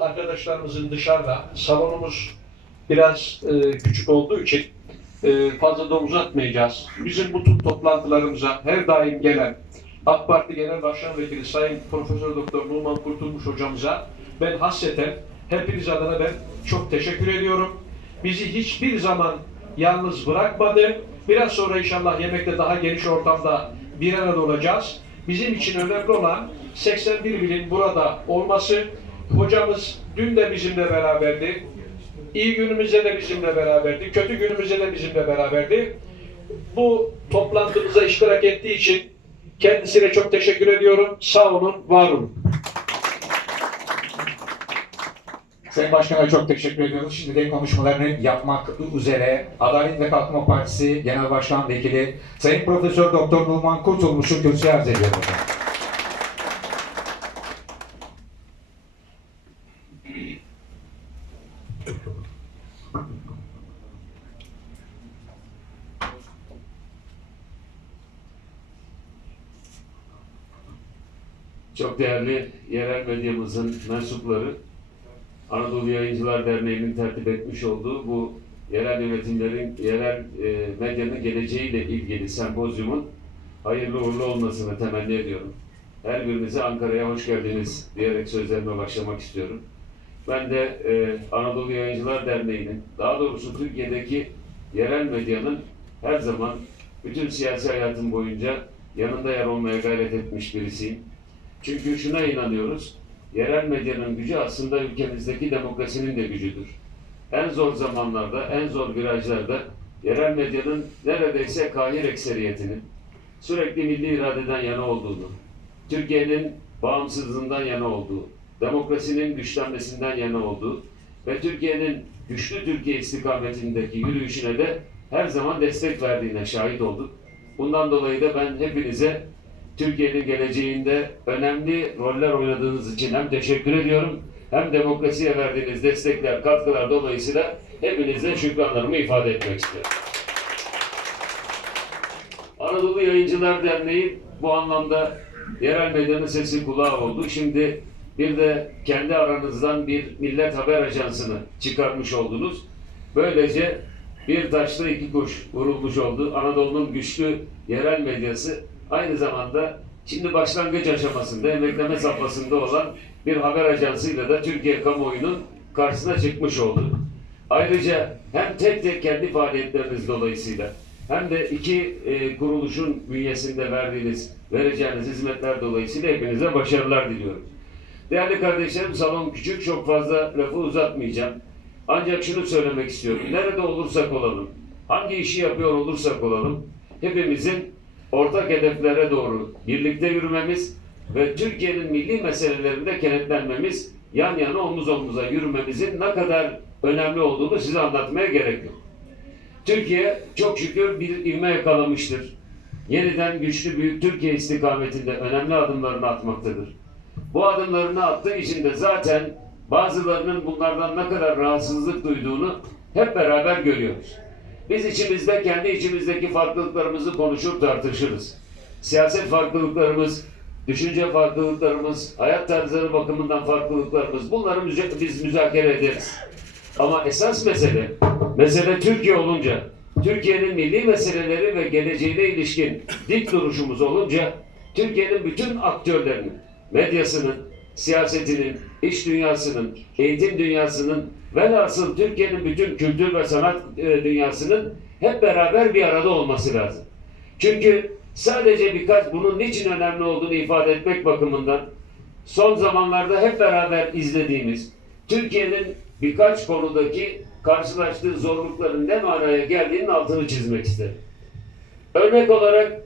arkadaşlarımızın dışarıda salonumuz biraz e, küçük olduğu için e, fazla da uzatmayacağız. Bizim bu tür toplantılarımıza her daim gelen AK Parti Genel Başkan Vekili Sayın Profesör Doktor Numan Kurtulmuş hocamıza ben hasreten hepiniz adına ben çok teşekkür ediyorum. Bizi hiçbir zaman yalnız bırakmadı. Biraz sonra inşallah yemekte daha geniş ortamda bir arada olacağız. Bizim için önemli olan 81 bilin burada olması. Hocamız dün de bizimle beraberdi. İyi günümüzde de bizimle beraberdi. Kötü günümüzde de bizimle beraberdi. Bu toplantımıza iştirak ettiği için kendisine çok teşekkür ediyorum. Sağ olun, var olun. Sayın Başkan'a çok teşekkür ediyoruz. Şimdi de konuşmalarını yapmak üzere Adalet ve Kalkınma Partisi Genel Başkan Vekili Sayın Profesör Doktor Numan Kurtulmuş'u kürsüye arz ediyorum. Çok değerli yerel medyamızın mensupları, Anadolu Yayıncılar Derneği'nin tertip etmiş olduğu bu yerel yönetimlerin, yerel e, medyanın geleceğiyle ilgili sempozyumun hayırlı uğurlu olmasını temenni ediyorum. Her birinize Ankara'ya hoş geldiniz diyerek sözlerime başlamak istiyorum. Ben de e, Anadolu Yayıncılar Derneği'nin, daha doğrusu Türkiye'deki yerel medyanın her zaman bütün siyasi hayatım boyunca yanında yer olmaya gayret etmiş birisiyim. Çünkü şuna inanıyoruz, yerel medyanın gücü aslında ülkemizdeki demokrasinin de gücüdür. En zor zamanlarda, en zor virajlarda yerel medyanın neredeyse kahir ekseriyetinin sürekli milli iradeden yana olduğunu, Türkiye'nin bağımsızlığından yana olduğu, demokrasinin güçlenmesinden yana olduğu ve Türkiye'nin güçlü Türkiye istikametindeki yürüyüşüne de her zaman destek verdiğine şahit olduk. Bundan dolayı da ben hepinize Türkiye'nin geleceğinde önemli roller oynadığınız için hem teşekkür ediyorum hem demokrasiye verdiğiniz destekler, katkılar dolayısıyla hepinize şükranlarımı ifade etmek istiyorum. Anadolu Yayıncılar Derneği bu anlamda yerel medyanın sesi kulağı oldu. Şimdi bir de kendi aranızdan bir millet haber ajansını çıkarmış oldunuz. Böylece bir taşla iki kuş vurulmuş oldu. Anadolu'nun güçlü yerel medyası aynı zamanda şimdi başlangıç aşamasında, emekleme safhasında olan bir haber ajansıyla da Türkiye kamuoyunun karşısına çıkmış oldu. Ayrıca hem tek tek kendi faaliyetleriniz dolayısıyla hem de iki e, kuruluşun bünyesinde verdiğiniz, vereceğiniz hizmetler dolayısıyla hepinize başarılar diliyorum. Değerli kardeşlerim salon küçük, çok fazla lafı uzatmayacağım. Ancak şunu söylemek istiyorum. Nerede olursak olalım, hangi işi yapıyor olursak olalım, hepimizin ortak hedeflere doğru birlikte yürümemiz ve Türkiye'nin milli meselelerinde kenetlenmemiz, yan yana omuz omuza yürümemizin ne kadar önemli olduğunu size anlatmaya gerek yok. Türkiye çok şükür bir ivme yakalamıştır. Yeniden güçlü büyük Türkiye istikametinde önemli adımlarını atmaktadır. Bu adımlarını attığı için de zaten bazılarının bunlardan ne kadar rahatsızlık duyduğunu hep beraber görüyoruz. Biz içimizde kendi içimizdeki farklılıklarımızı konuşur tartışırız. Siyaset farklılıklarımız, düşünce farklılıklarımız, hayat tarzları bakımından farklılıklarımız bunları müze- biz müzakere ederiz. Ama esas mesele, mesele Türkiye olunca, Türkiye'nin milli meseleleri ve geleceğine ilişkin dik duruşumuz olunca, Türkiye'nin bütün aktörlerinin, medyasının, siyasetinin, iş dünyasının, eğitim dünyasının, velhasıl Türkiye'nin bütün kültür ve sanat e, dünyasının hep beraber bir arada olması lazım. Çünkü sadece birkaç bunun niçin önemli olduğunu ifade etmek bakımından son zamanlarda hep beraber izlediğimiz Türkiye'nin birkaç konudaki karşılaştığı zorlukların ne manaya geldiğinin altını çizmek isterim. Örnek olarak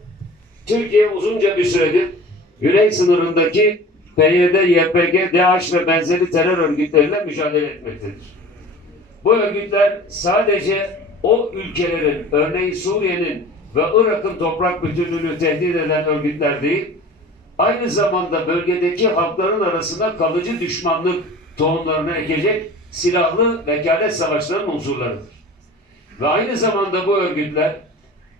Türkiye uzunca bir süredir Güney sınırındaki PYD, YPG, DAEŞ ve benzeri terör örgütleriyle mücadele etmektedir. Bu örgütler sadece o ülkelerin, örneğin Suriye'nin ve Irak'ın toprak bütünlüğünü tehdit eden örgütler değil, aynı zamanda bölgedeki halkların arasında kalıcı düşmanlık tohumlarını ekecek silahlı vekalet savaşlarının unsurlarıdır. Ve aynı zamanda bu örgütler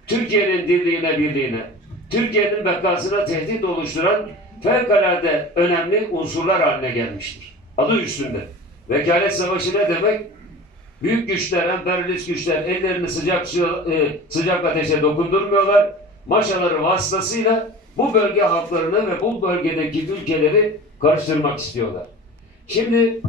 Türkiye'nin dirliğine, birliğine, Türkiye'nin bekasına tehdit oluşturan fevkalade önemli unsurlar haline gelmiştir. Adı üstünde. Vekalet savaşı ne demek? Büyük güçler, emperyalist güçler ellerini sıcak e, sıcak ateşe dokundurmuyorlar. Maşaları vasıtasıyla bu bölge halklarını ve bu bölgedeki ülkeleri karıştırmak istiyorlar. Şimdi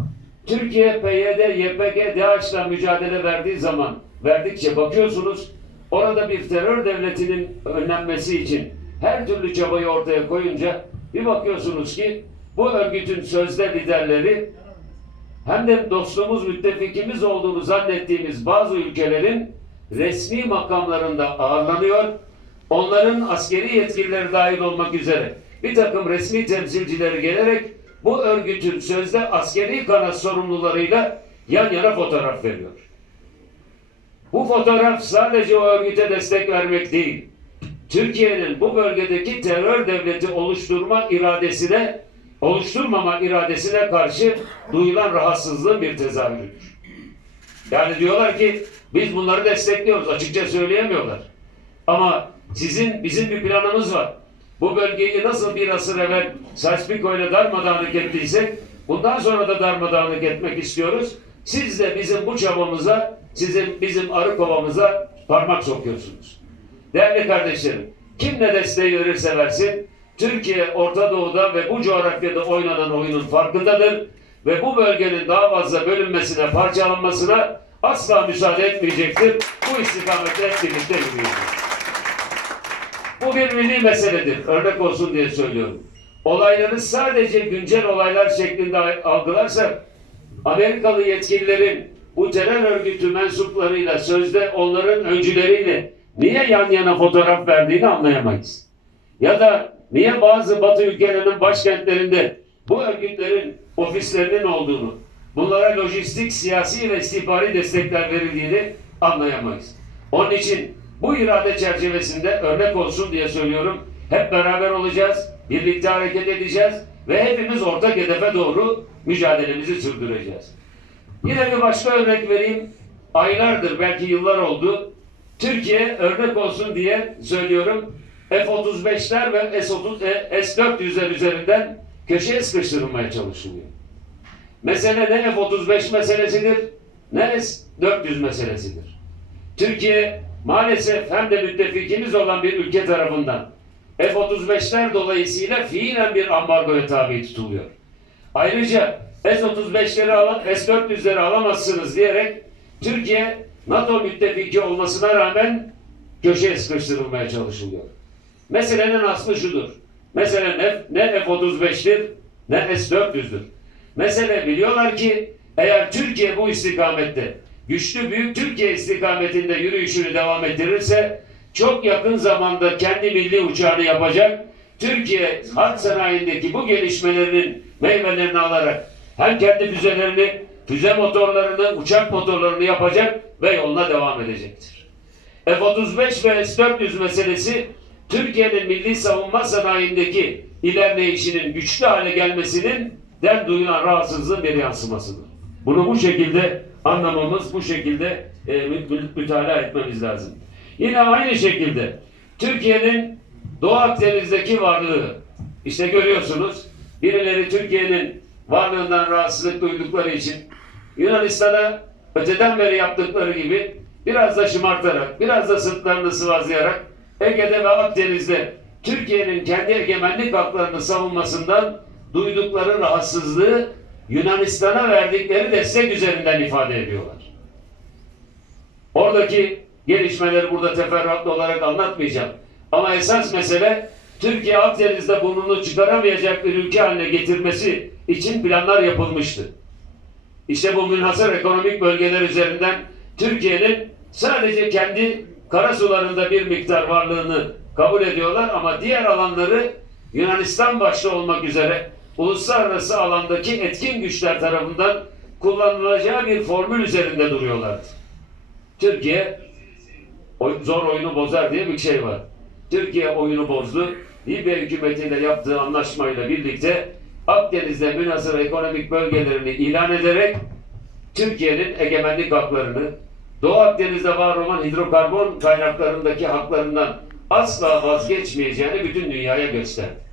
Türkiye PYD, YPG, DAEŞ'la mücadele verdiği zaman verdikçe bakıyorsunuz orada bir terör devletinin önlenmesi için her türlü çabayı ortaya koyunca bir bakıyorsunuz ki bu örgütün sözde liderleri hem de dostluğumuz, müttefikimiz olduğunu zannettiğimiz bazı ülkelerin resmi makamlarında ağırlanıyor. Onların askeri yetkilileri dahil olmak üzere bir takım resmi temsilcileri gelerek bu örgütün sözde askeri kanat sorumlularıyla yan yana fotoğraf veriyor. Bu fotoğraf sadece o örgüte destek vermek değil, Türkiye'nin bu bölgedeki terör devleti oluşturma iradesine, oluşturmama iradesine karşı duyulan rahatsızlığın bir tezahürüdür. Yani diyorlar ki biz bunları destekliyoruz. Açıkça söyleyemiyorlar. Ama sizin bizim bir planımız var. Bu bölgeyi nasıl bir asır evvel Saçpiko ile darmadağınık ettiysek bundan sonra da darmadağınık etmek istiyoruz. Siz de bizim bu çabamıza, sizin bizim arı kovamıza parmak sokuyorsunuz. Değerli kardeşlerim, kim ne desteği verirse versin, Türkiye Orta Doğu'da ve bu coğrafyada oynanan oyunun farkındadır ve bu bölgenin daha fazla bölünmesine, parçalanmasına asla müsaade etmeyecektir. Bu istikamette birlikte yürüyeceğiz. Bu bir milli meseledir. Örnek olsun diye söylüyorum. Olayları sadece güncel olaylar şeklinde algılarsak Amerikalı yetkililerin bu terör örgütü mensuplarıyla sözde onların öncüleriyle niye yan yana fotoğraf verdiğini anlayamayız. Ya da niye bazı Batı ülkelerinin başkentlerinde bu örgütlerin ofislerinin olduğunu, bunlara lojistik, siyasi ve istihbari destekler verildiğini anlayamayız. Onun için bu irade çerçevesinde örnek olsun diye söylüyorum. Hep beraber olacağız, birlikte hareket edeceğiz ve hepimiz ortak hedefe doğru mücadelemizi sürdüreceğiz. Yine bir başka örnek vereyim. Aylardır, belki yıllar oldu. Türkiye örnek olsun diye söylüyorum. F-35'ler ve S-30, e, S-400'ler üzerinden köşeye sıkıştırılmaya çalışılıyor. Mesele ne F-35 meselesidir, ne S-400 meselesidir. Türkiye maalesef hem de müttefikimiz olan bir ülke tarafından F-35'ler dolayısıyla fiilen bir ambargoya tabi tutuluyor. Ayrıca S-35'leri alan, S-400'leri alamazsınız diyerek Türkiye NATO müttefiki olmasına rağmen köşeye sıkıştırılmaya çalışılıyor. Meselenin aslı şudur. Mesele ne, ne F-35'tir ne S-400'dür. Mesele biliyorlar ki eğer Türkiye bu istikamette güçlü büyük Türkiye istikametinde yürüyüşünü devam ettirirse çok yakın zamanda kendi milli uçağını yapacak. Türkiye harp sanayindeki bu gelişmelerinin meyvelerini alarak hem kendi füzelerini, füze motorlarını, uçak motorlarını yapacak ve yoluna devam edecektir. F-35 ve S-400 meselesi Türkiye'nin milli savunma sanayindeki ilerleyişinin güçlü hale gelmesinin den duyulan rahatsızlığın bir yansımasıdır. Bunu bu şekilde anlamamız, bu şekilde e, mü- mü- mütalaa etmemiz lazım. Yine aynı şekilde Türkiye'nin Doğu Akdeniz'deki varlığı, işte görüyorsunuz birileri Türkiye'nin varlığından rahatsızlık duydukları için Yunanistan'a öteden beri yaptıkları gibi biraz da şımartarak, biraz da sırtlarını sıvazlayarak Ege'de ve Akdeniz'de Türkiye'nin kendi egemenlik haklarını savunmasından duydukları rahatsızlığı Yunanistan'a verdikleri destek üzerinden ifade ediyorlar. Oradaki gelişmeleri burada teferruatlı olarak anlatmayacağım. Ama esas mesele Türkiye Akdeniz'de burnunu çıkaramayacak bir ülke haline getirmesi için planlar yapılmıştı. İşte bu münhasır ekonomik bölgeler üzerinden Türkiye'nin sadece kendi karasularında bir miktar varlığını kabul ediyorlar ama diğer alanları Yunanistan başta olmak üzere uluslararası alandaki etkin güçler tarafından kullanılacağı bir formül üzerinde duruyorlardı. Türkiye zor oyunu bozar diye bir şey var. Türkiye oyunu bozdu. Libya hükümetiyle yaptığı anlaşmayla birlikte Akdeniz'de münhasır ekonomik bölgelerini ilan ederek Türkiye'nin egemenlik haklarını, Doğu Akdeniz'de var olan hidrokarbon kaynaklarındaki haklarından asla vazgeçmeyeceğini bütün dünyaya gösterdi.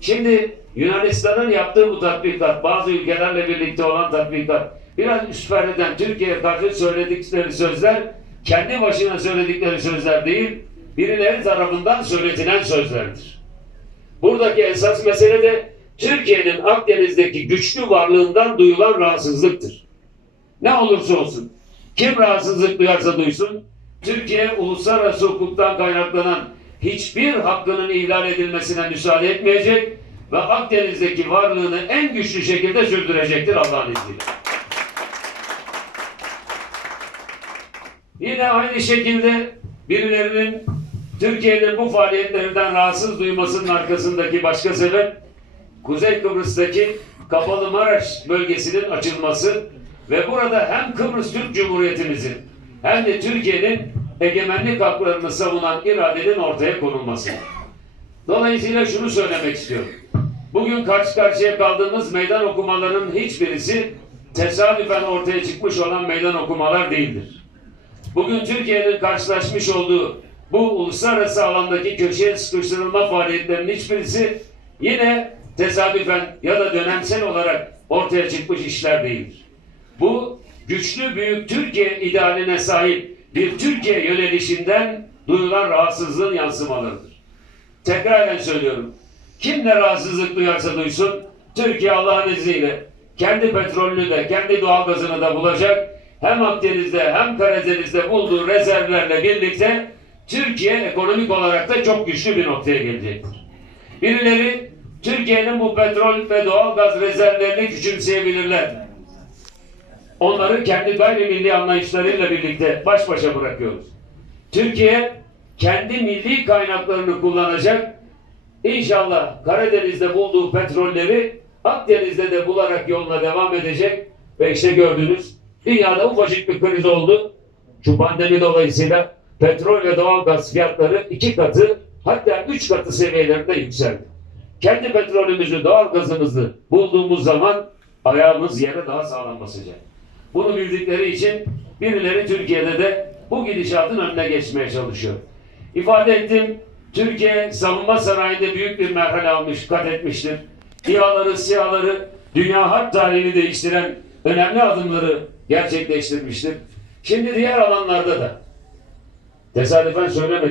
Şimdi Yunanistan'ın yaptığı bu tatbikat, bazı ülkelerle birlikte olan tatbikat, biraz üst perdeden Türkiye'ye karşı söyledikleri sözler, kendi başına söyledikleri sözler değil, birileri tarafından söyletilen sözlerdir. Buradaki esas mesele de Türkiye'nin Akdeniz'deki güçlü varlığından duyulan rahatsızlıktır. Ne olursa olsun, kim rahatsızlık duyarsa duysun, Türkiye uluslararası hukuktan kaynaklanan hiçbir hakkının ihlal edilmesine müsaade etmeyecek ve Akdeniz'deki varlığını en güçlü şekilde sürdürecektir Allah'ın izniyle. Yine aynı şekilde birilerinin Türkiye'nin bu faaliyetlerinden rahatsız duymasının arkasındaki başka sebep Kuzey Kıbrıs'taki Kapalı Maraş bölgesinin açılması ve burada hem Kıbrıs Türk Cumhuriyetimizin hem de Türkiye'nin egemenlik haklarını savunan iradenin ortaya konulması. Dolayısıyla şunu söylemek istiyorum. Bugün karşı karşıya kaldığımız meydan okumaların hiçbirisi tesadüfen ortaya çıkmış olan meydan okumalar değildir. Bugün Türkiye'nin karşılaşmış olduğu bu uluslararası alandaki köşeye sıkıştırılma faaliyetlerinin hiçbirisi yine tesadüfen ya da dönemsel olarak ortaya çıkmış işler değildir. Bu güçlü büyük Türkiye idealine sahip bir Türkiye yönelişinden duyulan rahatsızlığın yansımalarıdır. Tekraren söylüyorum. Kim ne rahatsızlık duyarsa duysun, Türkiye Allah'ın izniyle kendi petrolünü de, kendi doğalgazını da bulacak. Hem Akdeniz'de hem Karadeniz'de bulduğu rezervlerle birlikte Türkiye ekonomik olarak da çok güçlü bir noktaya gelecektir. Birileri Türkiye'nin bu petrol ve doğalgaz rezervlerini küçümseyebilirler. Onları kendi gayrimilli anlayışlarıyla birlikte baş başa bırakıyoruz. Türkiye kendi milli kaynaklarını kullanacak. İnşallah Karadeniz'de bulduğu petrolleri Akdeniz'de de bularak yoluna devam edecek. Ve işte gördünüz dünyada ufacık bir kriz oldu. Şu pandemi dolayısıyla petrol ve doğalgaz fiyatları iki katı hatta üç katı seviyelerinde yükseldi. Kendi petrolümüzü, doğalgazımızı bulduğumuz zaman ayağımız yere daha sağlam basacak. Bunu bildikleri için birileri Türkiye'de de bu gidişatın önüne geçmeye çalışıyor. İfade ettim, Türkiye savunma sanayinde büyük bir merhale almış, kat etmiştir. İHA'ları, SİHA'ları, dünya harp tarihini değiştiren önemli adımları gerçekleştirmiştir. Şimdi diğer alanlarda da tesadüfen söylemedim.